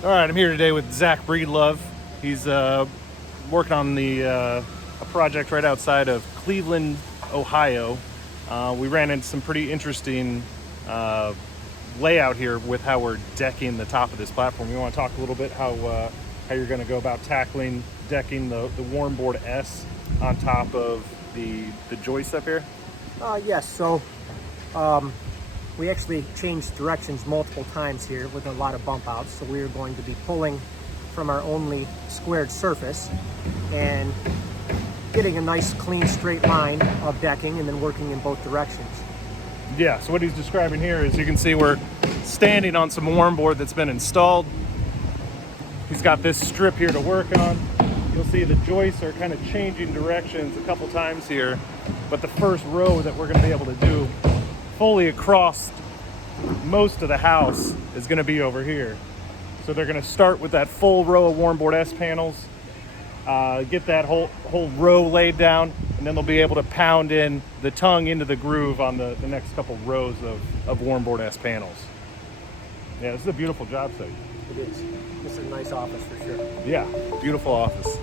All right, I'm here today with Zack Breedlove. He's working on a project right outside of Cleveland, Ohio. We ran into some pretty interesting layout here with how we're decking the top of this platform. We want to talk a little bit how you're going to go about tackling decking the Warmboard-S on top of the joist up here. Yes, so we actually changed directions multiple times here with a lot of bump outs. So we are going to be pulling from our only squared surface and getting a nice clean straight line of decking and then working in both directions. Yeah, so what he's describing here is you can see we're standing on some warmboard that's been installed. He's got this strip here to work on. You'll see the joists are kind of changing directions a couple times here, but the first row that we're going to be able to do fully across most of the house is going to be over here. So they're going to start with that full row of Warmboard-S panels, get that whole row laid down, and then they'll be able to pound in the tongue into the groove on the next couple rows of Warmboard-S panels. Yeah, this is a beautiful job site. It is. This is a nice office for sure. Yeah, beautiful office.